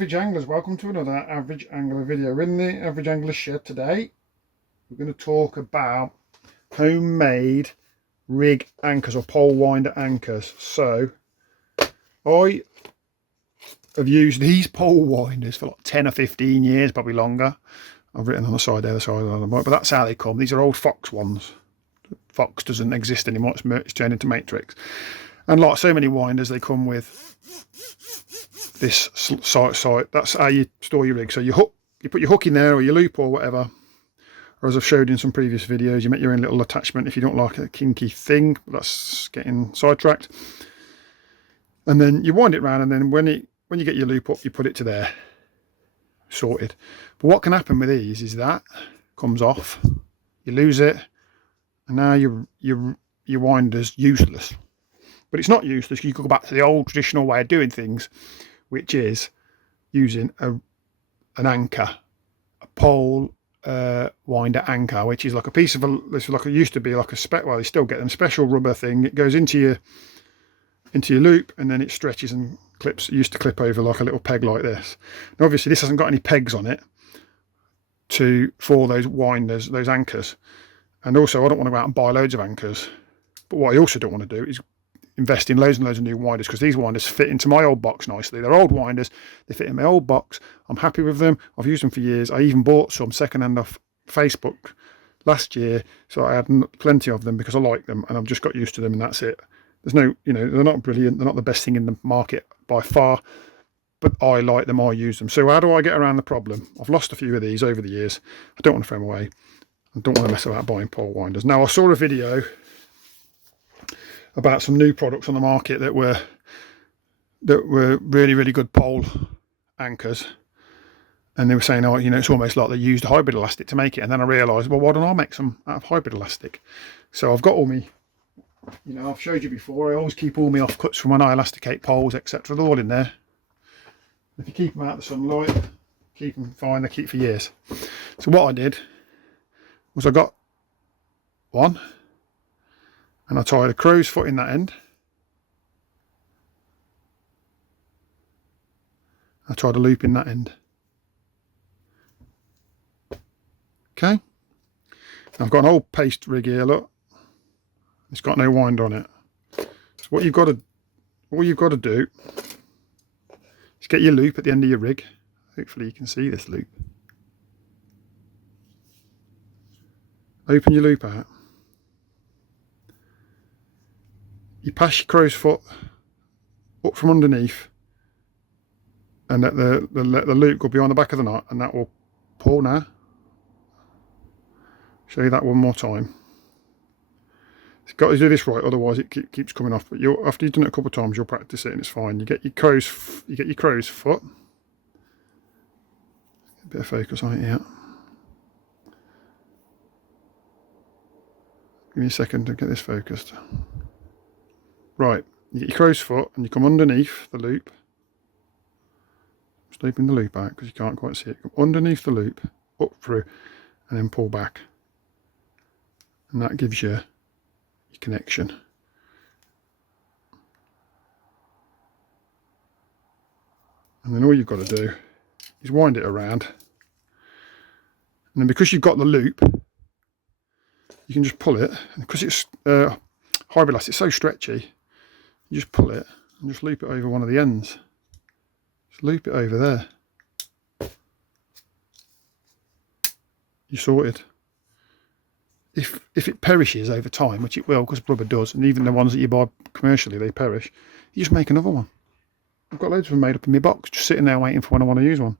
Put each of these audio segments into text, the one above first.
Average Anglers, welcome to another Average Angler video. In the Average Angler shed today, we're going to talk about homemade rig anchors or pole winder anchors. So I have used these pole winders for like 10 or 15 years, probably longer. I've written on the side there, the side on the right, but that's how they come. These are old Fox ones. Fox doesn't exist anymore, it's turned into Matrix. And like so many winders, they come with this site. That's how you store your rig. So you put your hook in there, or your loop, or whatever. Or as I've showed in some previous videos, you make your own little attachment if you don't like a kinky thing. That's getting sidetracked. And then you wind it round, and then when you get your loop up, you put it to there, sorted. But what can happen with these is that comes off, you lose it, and now your winder's useless. But it's not useless. You go back to the old traditional way of doing things, which is using an anchor, a pole winder anchor, which is like a piece of this, like it used to be like a well, you still get them, special rubber thing. It goes into your loop, and then it stretches and clips. It used to clip over like a little peg like this. Now obviously this hasn't got any pegs on it for those winders, those anchors. And also I don't want to go out and buy loads of anchors. But what I also don't want to do is invest in loads and loads of new winders, because these winders fit into my old box nicely. They're old winders, they fit in my old box. I'm happy with them. I've used them for years. I even bought some second-hand off Facebook last year, so I had plenty of them because I like them, and I've just got used to them, and that's it. There's no, they're not brilliant, they're not the best thing in the market by far, but I like them, I use them. So how do I get around the problem? I've lost a few of these over the years. I don't want to throw them away. I don't want to mess about buying pole winders. Now I saw a video about some new products on the market that were really good pole anchors, and they were saying, oh, it's almost like they used hybrid elastic to make it. And then I realized, well, why don't I make some out of hybrid elastic? So I've got all me, I've showed you before, I always keep all my offcuts from when I elasticate poles, etc. They're all in there. If you keep them out of the sunlight, keep them fine, they keep for years. So what I did was I got one, and I tied a crow's foot in that end. I tied a loop in that end. Okay. I've got an old paste rig here, look. It's got no winder on it. So all you've got to do is get your loop at the end of your rig. Hopefully you can see this loop. Open your loop out. You pass your crow's foot up from underneath, and let the loop go behind the back of the knot, and that will pull now. Show you that one more time. You've got to do this right, otherwise it keeps coming off. But after you've done it a couple of times, you'll practice it and it's fine. You get your crow's foot. A bit of focus on it here. Give me a second to get this focused. Right, you get your crow's foot and you come underneath the loop. Just open the loop out because you can't quite see it. Come underneath the loop, up through, and then pull back. And that gives you your connection. And then all you've got to do is wind it around. And then because you've got the loop, you can just pull it. And because it's hybrid elastic, it's so stretchy, you just pull it and just loop it over one of the ends. Just loop it over there. You're sorted. If it perishes over time, which it will, because rubber does, and even the ones that you buy commercially, they perish, you just make another one. I've got loads of them made up in my box, just sitting there waiting for when I want to use one.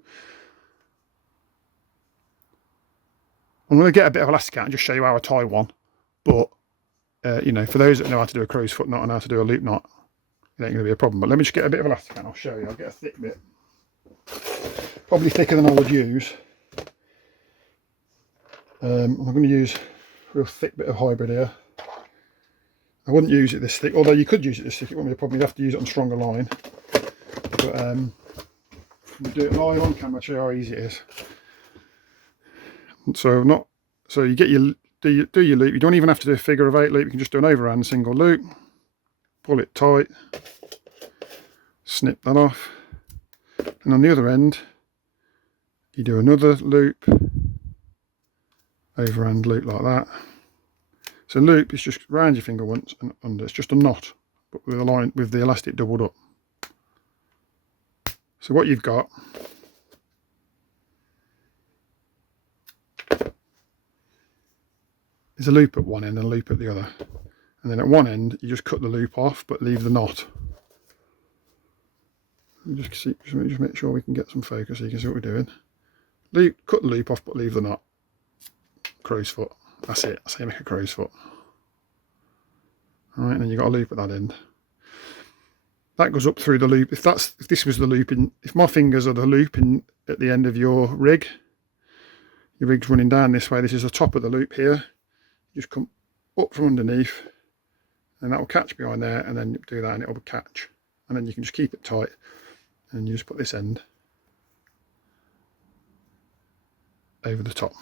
I'm going to get a bit of elastic out and just show you how I tie one, but for those that know how to do a crow's foot knot and how to do a loop knot, it ain't going to be a problem. But let me just get a bit of elastic out and I'll show you. I'll get a thick bit, probably thicker than I would use. I'm going to use a real thick bit of hybrid here. I wouldn't use it this thick, although you could use it this thick. It wouldn't be a problem. You'd have to use it on stronger line. But do it live on camera, show you how easy it is. So you get do your loop. You don't even have to do a figure of 8 loop. You can just do an overhand single loop. Pull it tight. Snip that off. And on the other end, you do another loop, overhand loop like that. So loop is just round your finger once and under. It's just a knot, but with a line with the elastic doubled up. So what you've got is a loop at one end and a loop at the other. And then at one end, you just cut the loop off, but leave the knot. Just make sure we can get some focus so you can see what we're doing. Cut the loop off, but leave the knot. Crow's foot. That's it. That's how you make a crow's foot. All right, and then you've got a loop at that end. That goes up through the loop. If this was the loop if my fingers are the loop at the end of your rig's running down this way. This is the top of the loop here. You just come up from underneath, and that will catch behind there, and then do that, and it will catch, and then you can just keep it tight, and you just put this end over the top.